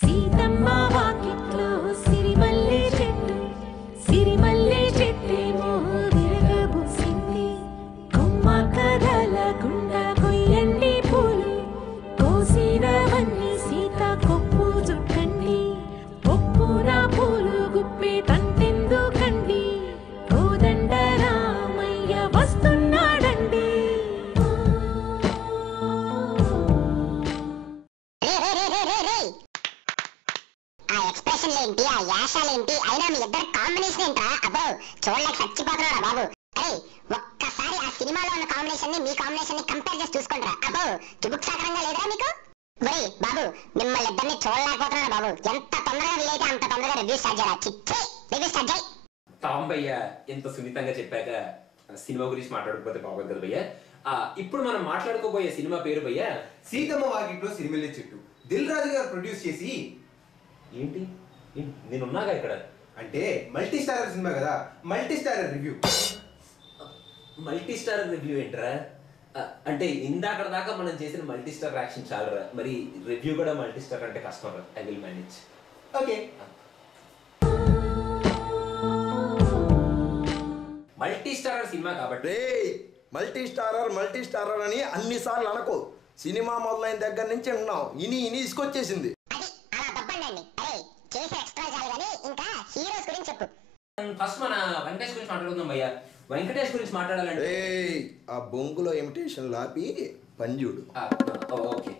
సీతమ్మ వాకిట్లో సిరిమల్లె చెట్టు చెట్టేమో విరగబూసింది. కొమ్మ కదలకుండా కొయ్యండి పూలు, కోసినవన్నీ సీత కొప్పు చుట్టండి. ఒప్పున పూలు గుప్పే తంతెందుకండి, కోదండ రామయ్య వస్తున్నాడండి. ఏంటి ఆ యాషాలేంటి? అయినా మీ ఇద్దరు కాంబినేషన్ ఏంట్రా? అబ్బో చూడలేక చచ్చిపోతున్నారా బాబు. అరే ఒక్కసారి ఆ సినిమాలో ఉన్న కాంబినేషన్ ని మీ కాంబినేషన్ ని కంపేర్ చేసి చూసుకుంటారా? అబ్బో చుబుక్సాకరంగా లేదురా మీకు? ఒరేయ్ బాబు, మిమ్మల్ని ఇద్దరిని చూడలేకపోతున్నారా బాబు? ఎంత తొందరగా వీలైతే అంత తొందరగా రివ్యూ స్టార్ట్ చేయరా. చిచ్చి రివ్యూ స్టార్ట్ చేయి. తాంబయ్య ఎంత సున్నితంగా చెప్పాక సినిమా గురించి మాట్లాడకపోతే బాగోదు కదా భయ్య. ఇప్పుడు మనం మాట్లాడుకోబోయే సినిమా పేరు భయ్య సీతమ్మ వాకిట్లో సిరిమల్లె చెట్టు. దిల్ రాజు గారు ప్రొడ్యూస్ చేసి. ఏంటి నేనున్నాగా ఇక్కడ అంటే మల్టీ స్టారర్ సినిమా కదా, multi starrer review. Multi star review ఏంట్రా? అంటే ఇందాక దాకా మనం చేసిన మల్టీ స్టార్ యాక్షన్ చాలరా, మరి రివ్యూ కూడా మల్టీ స్టార్ అంటే కష్టం రా. I will manage. Okay. Multi starrer cinema కాబట్టి మల్టీ స్టారర్ అని అన్నిసార్లు అనుకో. సినిమా మొదలైన దగ్గర నుంచి ఉన్నావు, ఇని ఇసుకొచ్చేసింది. ఫస్ట్ మన వెంకటేష్ గురించి మాట్లాడుకుందాం భయ్య. వెంకటేష్ గురించి మాట్లాడాలంటే ఆ బొంగులో ఇమిటేషన్ లాపి పంజుడు. ఓకే,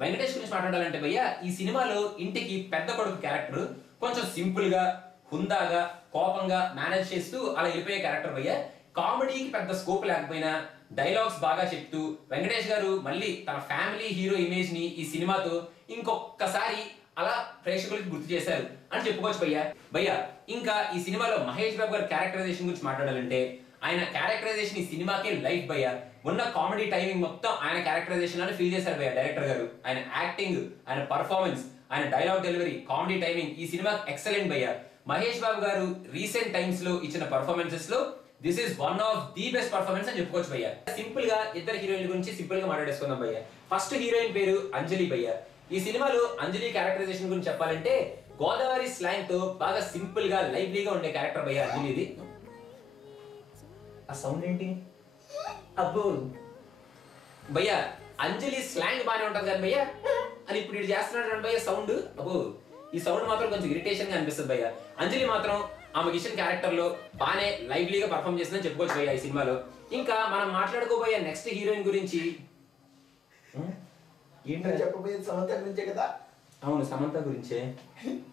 వెంకటేష్ గురించి మాట్లాడాలంటే భయ్య, ఈ సినిమాలో ఇంటికి పెద్ద కొడుకు క్యారెక్టర్ కొంచెం సింపుల్ గా, హుందాగా, కోపంగా మేనేజ్ చేస్తూ అలా వెళ్ళిపోయే క్యారెక్టర్ భయ్య. కామెడీకి పెద్ద స్కోప్ లేకపోయినా డైలాగ్స్ బాగా చెప్తూ వెంకటేష్ గారు మళ్ళీ తన ఫ్యామిలీ హీరో ఇమేజ్ ని ఈ సినిమాతో ఇంకొకసారి అలా ప్రేక్షకులకి గుర్తు చేశారు అని చెప్పుకోవచ్చు భయ్య. ఇంకా ఈ సినిమాలో మహేష్ బాబు గారి క్యారెక్టరైజేషన్ గురించి మాట్లాడాలంటే ఆయన క్యారెక్టరైజేషన్ ఈ సినిమాకే లైఫ్ భయ్య. ఉన్న కామెడీ టైమింగ్ మొత్తం ఆయన క్యారెక్టరైజేషన్ అని ఫీల్ చేశారు భయ్య డైరెక్టర్ గారు. ఆయన యాక్టింగ్, ఆయన పర్ఫార్మెన్స్, ఆయన డైలాగ్ డెలివరీ, కామెడీ టైమింగ్ ఈ సినిమా ఎక్సలెంట్ భయ్య. మహేష్ బాబు గారు రీసెంట్ టైమ్స్ లో ఇచ్చిన పర్ఫార్మెన్సెస్ లో this is one of the best performance అని చెప్పుకోవచ్చు భయ్య. సింపుల్ గా ఇద్దరు హీరోయిన్ గురించి సింపుల్ గా మాట్లాడేసుకుందాం భయ్య. ఫస్ట్ హీరోయిన్ పేరు అంజలి భయ్య. ఈ సినిమాలో అంజలి క్యారెక్టరైజేషన్ గురించి చెప్పాలంటే గోదావరి స్లాంగ్ తో బాగా సింపుల్ గా లైవ్లీగా ఉండే క్యారెక్టర్ భయ్య అంజలిది. ఆ సౌండ్ ఏంటి? అబ్బో భయ్య, అంజలి స్లాంగ్ బానే ఉంటది కదా భయ్య అని ఇప్పుడు ఇటు చేస్తున్నాడు భయ్య సౌండ్. అబ్బో ఈ సౌండ్ మాత్రం కొంచెం ఇరిటేషన్ గా అనిపిస్తుంది భయ్య. అంజలి మాత్రం ఆమె కిషన్ క్యారెక్టర్ లో బానే లైవ్లీగా పర్ఫార్మ్ చేస్తుందని చెప్పుకోవచ్చు భయ్య ఈ సినిమాలో. ఇంకా మనం మాట్లాడుకోబోయే నెక్స్ట్ హీరోయిన్ గురించి ఏంటని చెప్పబోయేది సమంత గురించే కదా. అవును, సమంత గురించే.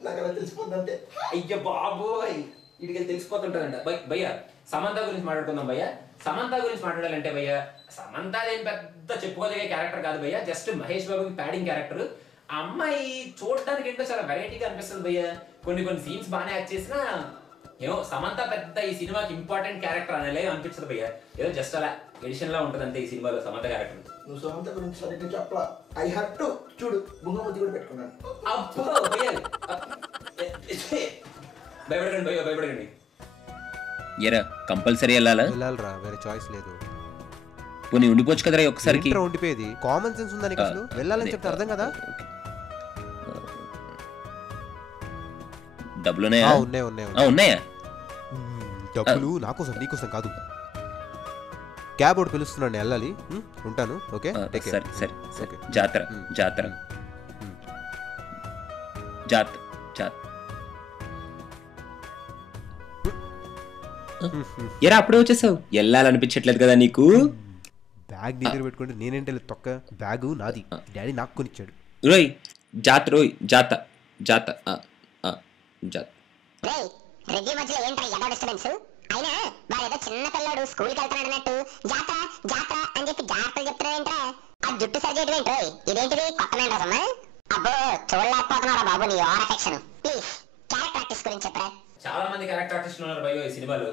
నాకు అలా తెలిసిపోద్ది అంతే. అయ్య బాబోయ్, ఇటుకెళ్ళి తెలిసిపోతుంటారంట భయ్య. సమంత గురించి మాట్లాడుకుందాం భయ్య. సమంత గురించి మాట్లాడాలంటే భయ్య, సమంత ఏం పెద్ద చెప్పుకోదగే క్యారెక్టర్ కాదు భయ్య, జస్ట్ మహేష్ బాబుకి ప్యాడింగ్ క్యారెక్టర్. ఆ అమ్మాయి చూడడానికి ఏంటో చాలా వెరైటీగా అనిపిస్తుంది భయ్య. కొన్ని సీన్స్ బాగానే యాక్ట్ చేసినా ఏమో సమంత పెద్ద ఈ సినిమాకి ఇంపార్టెంట్ క్యారెక్టర్ అనేలా అనిపించదు భయ్య. ఏదో జస్ట్ అలా ఎడిషన్ లా ఉంటుంది అంతే ఈ సినిమాలో సమంత క్యారెక్టర్. నువ్వు సమంత గురించి సరిగ్గా చెప్పలా. ఐ హ్యావ్ టు చూడు, బుంగమతి కూడా పెట్టుకున్నాను. అబ్బో భయ్య, భయపడకండి భయ్య, భయపడకండి. ఎరా కంపల్సరీ వెళ్ళాలరా, వేరే చాయిస్ లేదు. పోనీ ఉండిపోవచ్చు కదరా ఒకసారికి. ఉండిపోయేది కామన్ సెన్స్ ఉందని అసలు వెళ్ళాలని చెప్తే అర్థం కదా. డబ్బులు ఉన్నాయా? డబ్బులు నాకోసం నీకోసం కాదు. క్యాబ్ ఒకటి పిలుస్తున్నాను, వెళ్ళాలి. ఉంటాను. ఓకే సరే సరే సరే. జాతర జాతర జాతర జాతర. ఎరా అప్పుడే వచ్చేసావు, వెళ్ళాలనిపించట్లేదు కదా నీకు? బ్యాగ్ నీ దగ్గర పెట్టుకుంటే నేనేంటే తొక్క. బ్యాగు నాది, డాడీ నాకు కొనిచ్చాడు. రోయ్ జాత, రోయ్ జాత జాత జాత. రివ్యూ మధ్యలో ఏంట్రా ఏదో డిస్టర్బెన్స్? అయినా వాడేదో చిన్న పిల్లాడు స్కూల్కి వెళ్తున్నాడు అన్నట్టు జాతర జాతర అని చెప్పి జాగ్రత్తలు చెప్తున్నావేంట్రా? ఆ జుట్టు సరిచేయడం ఏంట్రో? ఇదేంటిది కొత్త మ్యాన్ రాజమ్మా? అబ్బో చూడలేకపోతున్నారా బాబు నీ over affection. Please character artist గురించి చెప్పరా. చాలా మంది క్యారెక్టర్ ఆర్టిస్టులు ఉన్నారు భయ్య ఈ సినిమాలో.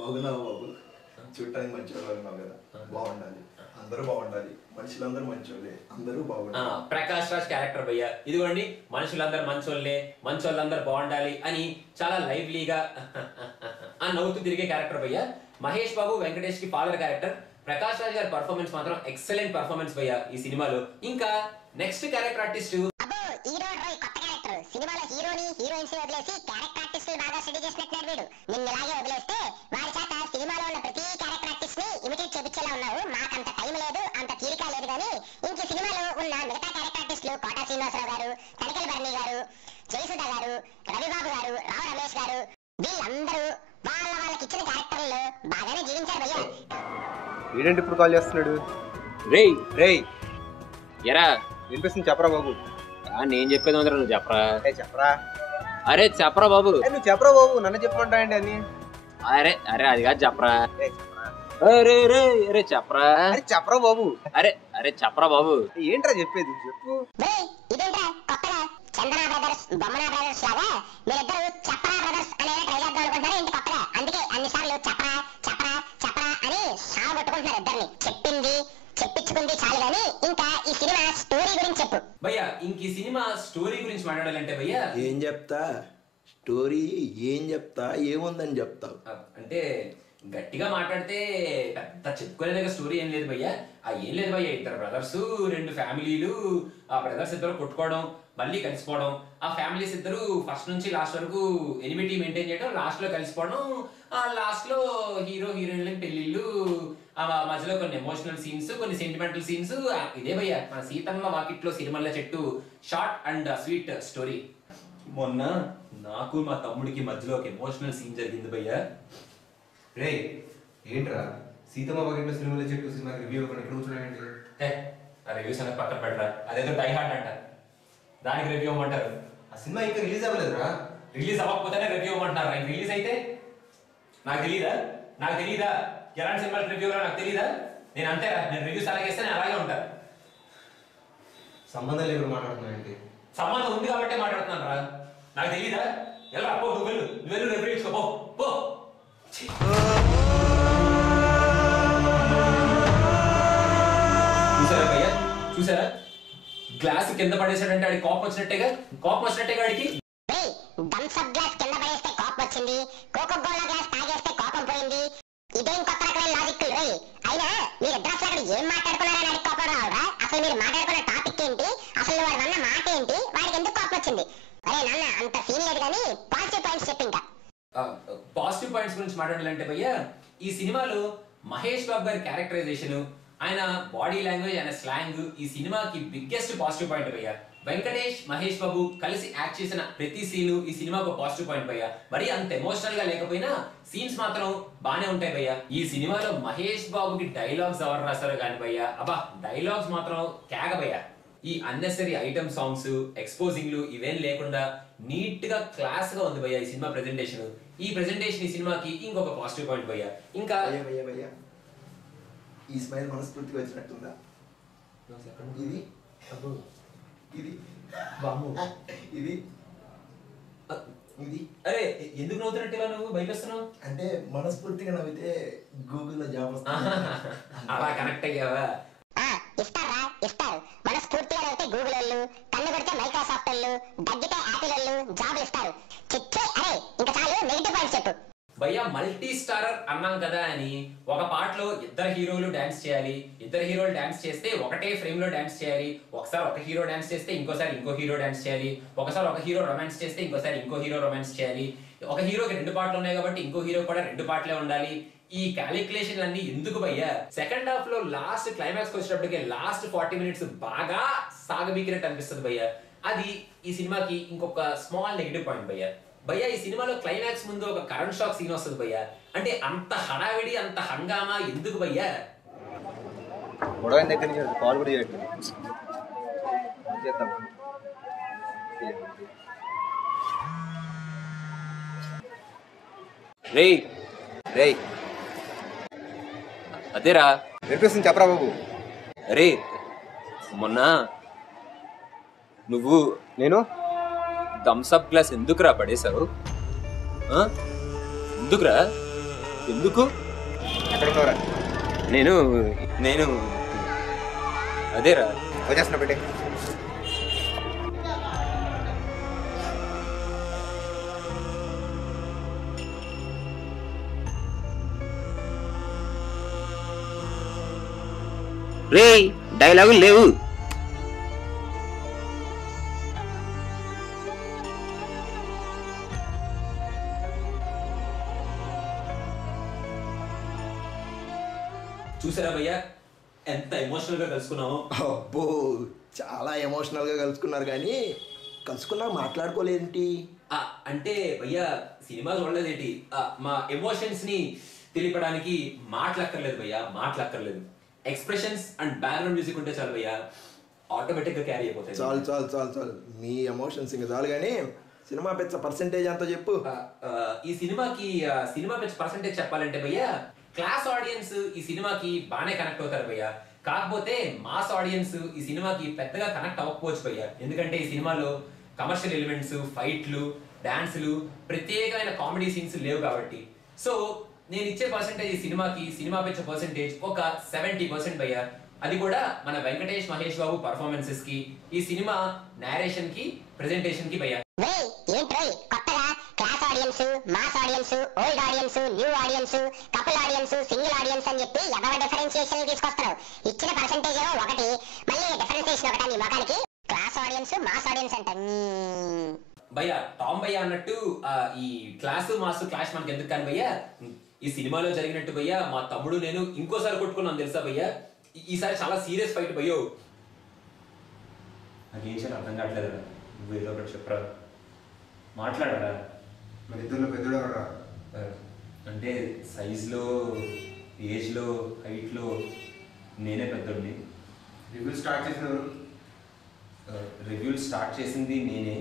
బాగున్నావు బాబు, చూడటానికి మంచి ఉన్నావు కదా. బాగుండాలి, అందరూ బాగుండాలి, మనుషులందరూ మంచోళ్ళే, అందరూ బాగుండాలి. ప్రకాష్ రాజ్ క్యారెక్టర్ భయ్య ఇదిగోండి, మనుషులందరూ మంచోళ్ళే, మంచోళ్ళందరూ బాగుండాలి అని చాలా లైవ్లీగా ఆ నవ్వుతూ తిరిగే క్యారెక్టర్ భయ్య. మహేష్ బాబు వెంకటేష్ కి ఫాదర్ క్యారెక్టర్. ప్రకాష్ రాజ్ గారి పర్ఫార్మెన్స్ మాత్రం ఎక్సలెంట్ పర్ఫార్మెన్స్ భయ్య ఈ సినిమాలో. ఇంకా నెక్స్ట్ క్యారెక్టర్ ఆర్టిస్ట్ సినిమాలో హీరోని హీరోయిన్స్ వదిలేసి క్యారెక్టర్ ఆర్టిస్టులు బాగా స్టడీ చేసినట్టున్నాడు వీడు. నిన్ను ఇలాగే వదిలేస్తే వాడి చేత సినిమాలో ఉన్న ప్రతి క్యారెక్టర్ ఆర్టిస్ట్ ని ఇమిటేట్ చేపించేలా ఉన్నావు. మాకంత టైం లేదు, అంత తీరిక లేదు. కానీ ఇంక సినిమాలో ఉన్న మిగతా క్యారెక్టర్ ఆర్టిస్టులు కోటా శ్రీనివాసరావు గారు, తనికెల్ బర్ణి గారు, జయసుధ గారు, రవిబాబు గారు, రావు రమేష్ గారు, వీళ్ళందరూ వాళ్ళకి ఇచ్చిన క్యారెక్టర్లు బాగానే జీవించారు భయ్యా. ఏంటంటే ఇప్పుడు కాల్ చేస్తున్నాడు? రేయ్ రేయ్ ఎరా వినిపిస్తుంది, చెప్పరా బాబు. నేను చెప్పేది అందరూ నువ్వు చెప్పరా. చెప్పరా. అరే చెప్పరా బాబు. నువ్వు చెప్పరా బాబు, నన్ను చెప్పమంటాయండి అని. అరే అరే అది కాదు చెప్పరా. చెప్పరా. అరే రే అరే చెప్పరా. అరే చెప్పరా బాబు. అరే అరే చెప్పరా బాబు. ఏంట్రా చెప్పేది, చెప్పు. ఇదేంట్రా కొత్తగా చందన బ్రదర్స్, బొమ్మన బ్రదర్స్ లాగా మీరిద్దరు చెప్పరా బ్రదర్స్ అనేది ట్రై చేద్దాం అనుకుంటున్నారు ఏంటి కొత్తగా? అందుకే అన్నిసార్లు చెప్పరా చెప్పరా చెప్పరా అని సాగొట్టుకుంటున్నారు ఇద్దరిని. చెప్పింది చెప్పించుకుంది చాలు గానీ ఇంకా ఈ సినిమా స్టోరీ గురించి చెప్పు భయ్యా. ఇంక ఈ సినిమా స్టోరీ గురించి మాట్లాడాలంటే భయ్యా ఏం చెప్తా స్టోరీ, ఏం చెప్తా, ఏముందని చెప్తావు? అంటే గట్టిగా మాట్లాడితే పెద్ద చెప్పుకునేదిగా స్టోరీ ఏం లేదు భయ్యా. ఏం లేదు భయ్యా, ఇద్దరు బ్రదర్స్, 2 ఫ్యామిలీలు. ఆ బ్రదర్స్ ఇద్దరు కొట్టుకోవడం, మళ్ళీ కలిసిపోవడం. ఆ ఫ్యామిలీస్ ఇద్దరు ఫస్ట్ నుంచి లాస్ట్ వరకు ఎనిమిటీ మెయింటైన్ చేయడం, లాస్ట్ లో కలిసిపోవడం. లాస్ట్ లో హీరో హీరోయిన్ పెళ్లిళ్ళు, మధ్యలో కొన్ని ఎమోషనల్ సీన్స్, కొన్ని సెంటిమెంటల్ సీన్స్. ఇదే భయ్యా మన సీతమ్మ వాకిట్లో సిరిమల్ల చెట్టు షార్ట్ అండ్ స్వీట్ స్టోరీ. మొన్న నాకు మా తమ్ముడికి మధ్యలో ఒక ఎమోషనల్ సీన్ జరిగింది భయ్యా. రే ఏంట్రా సీతమ్మ వాకిట్లో సినిమాలో చెట్టు సినిమా రివ్యూ ఇక్కడ కూర్చున్నాయండి. ఆ రివ్యూస్ అనేది పక్కన పెట్టరా, అదేదో డై హార్ట్ అంట, దానికి రివ్యూ ఇవ్వమంటారు. ఆ సినిమా ఇంకా రిలీజ్ అవ్వలేదురా. రిలీజ్ అవ్వకపోతేనే రివ్యూ ఇవ్వమంటున్నారు. ఆయన రిలీజ్ అయితే నాకు తెలీదా? ఎలాంటి సినిమాలు రివ్యూ నాకు తెలీదా? నేను అంతేరా, నేను రివ్యూస్ అలాగే ఇస్తే నేను అలాగే ఉంటాను. సంబంధం లేకుండా మాట్లాడుతున్నాయండి. సంబంధం ఉంది కాబట్టి మాట్లాడుతున్నాను రా. నాకు తెలీదా? ఎలా పో, నువ్వు వెళ్ళు రివ్యూ ఇచ్చుకో పో. చూసారా భయ్యా, చూసారా? గ్లాస్ కింద పడేసాడంటే ఆడికి కోపం వచ్చినట్టేగా ఆడికి. థమ్స్ అప్ గ్లాస్ కింద పడేస్తే కోపం వచ్చింది, కోకో కోలా గ్లాస్ తాగేస్తే కోపం పోయింది. ఇదేం కొత్త రకమైన లాజిక్ రే? అయినా మీరిద్దరు అసలు అక్కడ ఏం మాట్లాడుకున్నారని అడిగి కోపం రావురా? అసలు మీరు మాట్లాడుకున్న టాపిక్ ఏంటి? అసలు వాడు అన్న మాట ఏంటి? వాడికి ఎందుకు కోపం వచ్చింది? అరే నాన్న అంత సీన్ లేదు కానీ పాజిటివ్ పాయింట్స్ చెప్పు. ఇంకా పాజిటివ్ పాయింట్స్ గురించి మాట్లాడాలంటే భయ్యా, ఈ సినిమాలో మహేష్ బాబు గారి క్యారెక్టరైజేషన్, ఆయన బాడీ లాంగ్వేజ్, ఆయన స్లాంగ్ ఈ సినిమాకి బిగ్గెస్ట్ పాజిటివ్ పాయింట్ భయ్యా. వెంకటేష్, మహేష్ బాబు కలిసి యాక్ట్ చేసిన ప్రతి సీను ఈ సినిమాకు పాజిటివ్ పాయింట్ భయ్యా. మరి అంత ఎమోషనల్ గా లేకపోయినా సీన్స్ మాత్రం బానే ఉంటాయి భయ్యా. ఈ సినిమాలో మహేష్ బాబుకి డైలాగ్స్ ఎవరు రాశారో కానీ భయ్యా, అబ్బా డైలాగ్స్ మాత్రం కేక భయ్యా. ఈ అన్నెసరీ ఐటమ్ సాంగ్స్, ఎక్స్పోజింగ్లు ఇవేం లేకుండా నీట్ గా క్లాస్ గా ఉంది భయ్యా ఈ సినిమా ప్రెజెంటేషన్. ఈ ప్రెజెంటేషన్ ఈ సినిమాకి ఇంకొక పాజిటివ్ పాయింట్ భయ్యా. ఇంకా ఈ స్మైల్ మనస్ఫూర్తిగా వచ్చినట్టుందా? ఇది ఇది ఇది ఇది అరే ఎందుకు నవ్వుతున్నట్టు ఇలా నువ్వు భయపేస్తున్నావు? అంటే మనస్ఫూర్తిగా నవ్వితే గూగుల్లో జాబ్ వస్తుంది. అలా కనెక్ట్ అయ్యావా? ఇస్తారు మనస్ఫూర్తిగా అయితే గూగుల్ వాళ్ళు, కన్ను కొడితే మైక్రోసాఫ్ట్ వాళ్ళు, దగ్గితే యాపిల్ వాళ్ళు జాబ్లు ఇస్తారు. అరే ఇంకా చాలు, నెగిటివ్ పాయింట్స్ చెప్పు భయ్యా. మల్టీ స్టారర్ అన్నాం కదా అని ఒక పాటలో ఇద్దరు హీరోలు డాన్స్ చేయాలి. ఇద్దరు హీరోలు డాన్స్ చేస్తే ఒకటే ఫ్రేమ్ లో డాన్స్ చేయాలి. ఒకసారి ఒక హీరో డాన్స్ చేస్తే ఇంకోసారి ఇంకో హీరో డాన్స్ చేయాలి. ఒకసారి ఒక హీరో రొమాన్స్ చేస్తే ఇంకోసారి ఇంకో హీరో రొమాన్స్ చేయాలి. ఒక హీరోకి 2 పాటలు ఉన్నాయి కాబట్టి ఇంకో హీరో కూడా 2 పాటలే ఉండాలి. ఈ క్యాలిక్యులేషన్ అన్ని ఎందుకు భయ్యా? సెకండ్ హాఫ్ లో లాస్ట్ క్లైమాక్స్ వచ్చేటప్పటికి లాస్ట్ 40 మినిట్స్ బాగా సాగబీకినట్టు అనిపిస్తుంది భయ్యా. అది ఈ సినిమాకి ఇంకొక స్మాల్ నెగిటివ్ పాయింట్ భయ్యా. ఈ సినిమాలో క్లైమాక్స్ ముందు ఒక కరెంట్ షాక్ సీన్ వస్తుంది భయ్యా. అంటే అంత హడావిడి, అంత హంగామా ఎందుకు భయ్యా? దగ్గర నుంచి కాల్ కూడా చేయట్లేదు. రేయ్ రేయ్ అదేరా వినిపిస్తుంది, చెప్పరా బాబు. అరే మొన్న నువ్వు నేను థమ్స్అప్ గ్లాస్ ఎందుకురా పడేశావు? ఎందుకురా? ఎందుకు? ఎక్కడ ఉన్నారా? నేను అదేరా వచ్చేస్తున్నా పెట్టే. రేయ్ డైలాగులు లేవు. చూసారా భయ్యా ఎంత ఎమోషనల్ గా కలుసుకున్నామో. అబ్బో చాలా ఎమోషనల్గా కలుసుకున్నారు కానీ కలుసుకున్నా మాట్లాడుకోలేదేంటి? అంటే భయ్యా సినిమా చూడలేదేంటి, మా ఎమోషన్స్ ని తెలిపడానికి మాట్లాడక్కర్లేదు భయ్యా, మాట్లాడక్కర్లేదు. ఎక్స్ప్రెషన్స్ అండ్ బ్యాక్గ్రౌండ్ మ్యూజిక్ ఉంటే చాలు భయ్యా, ఆటోమేటిక్ గా క్యారీ అయిపోతాయి. చాలు చాలు చాలు చాలు మీ ఎమోషన్స్ ఇంకా చాలు. కానీ సినిమా పెద్ద పర్సెంటేజ్ అంతా చెప్పు. ఈ సినిమాకి సినిమా పెద్ద పర్సెంటేజ్ చెప్పాలంటే భయ్యా క్లాస్ ఆడియన్స్ ఈ సినిమాకి బాగానే కనెక్ట్ అవుతారు భయ్యా. కాకపోతే మాస్ ఆడియన్స్ ఈ సినిమాకి పెద్దగా కనెక్ట్ అవ్వకపోవచ్చు భయ్యా. ఎందుకంటే ఈ సినిమాలో కమర్షియల్ ఎలిమెంట్స్, ఫైట్లు, డాన్సులు, ప్రత్యేకమైన కామెడీ సీన్స్ లేవు కాబట్టి. సో నేను ఇచ్చే పర్సెంటేజ్ ఈ సినిమాకి, సినిమా పెంచే పర్సెంటేజ్ ఒక 70% భయ్యా. అది కూడా మన వెంకటేష్ మహేష్ బాబు పర్ఫార్మెన్సెస్ కి, ఈ సినిమా నేరేషన్ కి, ప్రెజెంటేషన్ కి భయ్యా. ఏంట్రోయ్ కొత్తగా class audience, mass audience, old audience, new audience, couple audience, single audience అని చెప్పి ఎవరి డిఫరెన్షియేషన్ తీసుకొస్తారు. ఇచ్చిన పర్సెంటేజ్ ఒకటి, మళ్ళీ డిఫరెన్షియేషన్ ఒకటి నీ ముఖానికి. క్లాస్ ఆడియన్స్, మాస్ ఆడియన్స్ అంట భయ్యా. టామ్ భయ్యా అన్నట్టు ఈ క్లాసు మాస్ క్లాష్ మనకి ఎందుకు కానీ భయ్యా, ఈ సినిమాలో జరిగినట్టు భయ్యా మా తమ్ముడు నేను ఇంకోసారి కొట్టుకున్నాను తెలుసా భయ్యా. ఈసారి చాలా సీరియస్ ఫైట్ భయ్యో. నాకేం చేయాలి అర్థం కావట్లేదు. నువ్వు ఏదో ఒకటి చెప్పరా, మాట్లాడరా. మరి ఇద్దరు పెద్దోడు రా. అంటే సైజ్లో, ఏజ్లో, హైట్లో నేనే పెద్దోడిని. Review start చేసినవారు? రివ్యూలు స్టార్ట్ చేసింది నేనే.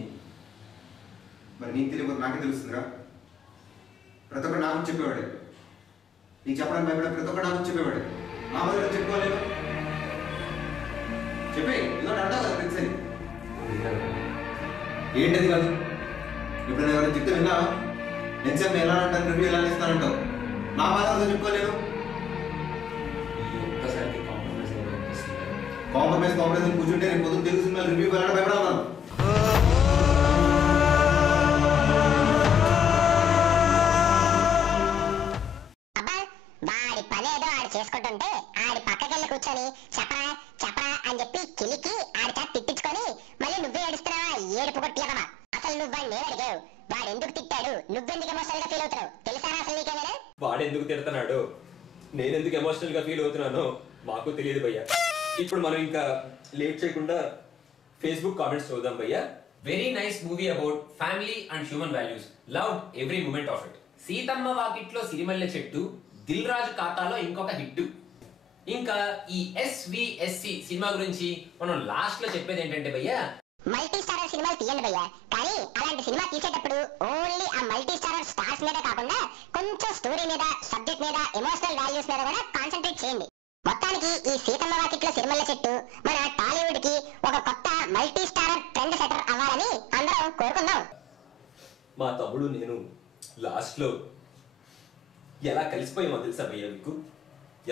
మరి నీకు తెలియదు నాకే తెలుస్తుందిరా. ప్రతి ఒక్కరు నాకు చెప్పేవాడే, నీకు చెప్పడానికి భయపడే ప్రతి ఒక్కరు నాకు చెప్పేవాడే. నా మొదలు చెప్పుకోలేదు చెప్పే ఏదో అంటావు కదా ఫ్రెండ్స్ అని. ఏంటది కాదు, ఇప్పుడు నేను ఎవరైనా చెప్తే విన్నావా? ఎగ్జామ్ ఎలా అంటాను, రివ్యూ ఎలా ఇస్తానంటావు. నా మాత్రం చెప్పుకోలేదు. కాంప్రమైజ్ కూర్చుంటే రేపు పొద్దున్న తెలుగు సినిమాలు రివ్యూ వెళ్ళడం భయపడాలను. వాడి పనేదో ఆడు చేసుకుంటుంటే ఆడి పక్కకెళ్ళి కూర్చొని చెప్పరా చెప్పరా అని చెప్పి కిలికి ఆడి చేత తిట్టించుకొని మళ్ళీ నువ్వే ఏడుస్తున్నావా ఏడుపు కొట్టియదమా. అసలు నువ్వు వాడిని అడిగావు, వాడు ఎందుకు తిట్టాడు, నువ్వెందుకు ఎమోషనల్ గా ఫీల్ అవుతున్నావు తెలుసారా అసలు నీకేమైనా? వాడు ఎందుకు తిడుతున్నాడు, నేను ఎందుకు ఎమోషనల్ గా ఫీల్ అవుతున్నానో మాకు తెలియదు భయ్యా. ఇప్పుడు మనం ఇంకా లేట్ చేయకుండా ఫేస్బుక్ కామెంట్స్ చూద్దాం భయ్యా. Very nice movie about family and human values, love every moment of it. Seethamma Vakitlo Sirimalle చెట్టు, దిల్ రాజు ఖాతాలో ఇంకొక హిట్. ఇంకా ఈ SVSC సినిమా గురించి మనం లాస్ట్ లో చెప్పేది ఏంటంటే భయ్యా, మల్టీ స్టారర్ సినిమాలు తీయండి భయ్యా, కానీ అలాంటి సినిమా తీసేటప్పుడు ఓన్లీ ఆ మల్టీ స్టారర్ స్టార్స్ మీద కాకుండా కొంచెం స్టోరీ మీద, సబ్జెక్ట్ మీద, ఎమోషనల్ వాల్యూస్ మీద కూడా కాన్సన్ట్రేట్ చేయండి. మొత్తానికి ఈ సీతమ్మ వాకిట్లో సిరిమల్లె చెట్టు మన టాలీవుడ్ కి ఒక కొత్త మల్టీ స్టారర్ ట్రెండ్ సెటర్ అవ్వాలని అందరం కోరుకుందాం. మా తమ్ముడు నేను లాస్ట్ లో ఎలా కలిసిపోయామో తెలుసా భయ్యా? మీకు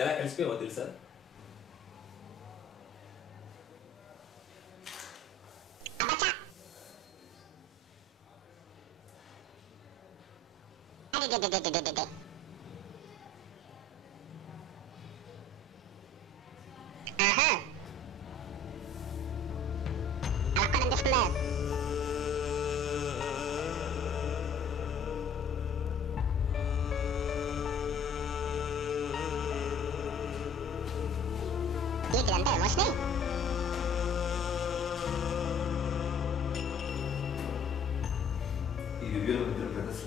ఎలా కలిసిపోయామో తెలుసా? ఇదంతా ఎమోషనల్. ఈ రివ్యూలో ఇద్దరు బ్రదర్స్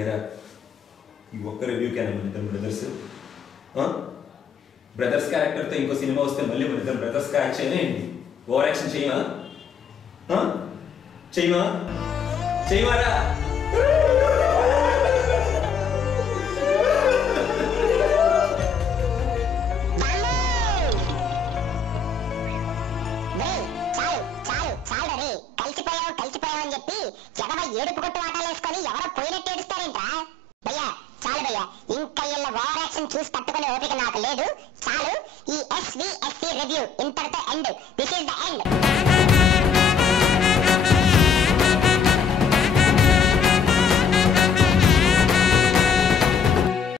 ఎరా, ఈ ఒక్క రివ్యూ క్యాన్ ఇద్దరు బ్రదర్స్. బ్రదర్స్ క్యారెక్టర్తో ఇంకో సినిమా వస్తే మళ్ళీ మన ఇద్దరు బ్రదర్స్ యాక్ట్ చేయలేండి, ఓవర్ యాక్షన్ చేయమా? చేయమా చేయమారా? కలిసిపోయావు అని చెప్పి ఎదవ ఏడుపు కొట్టు ఆటలు వేసుకొని ఎవరో పోయినట్టు ఏడుస్తారేంట్రా? భయ్యా చాలు భయ్యా, ఇంకా ఇళ్ళ ఓవర్ యాక్షన్ చూసి తట్టుకునే ఓపిక నాకు లేదు. చాలు, ఈ SVSC రివ్యూ ఇంతటితో end. This is the end.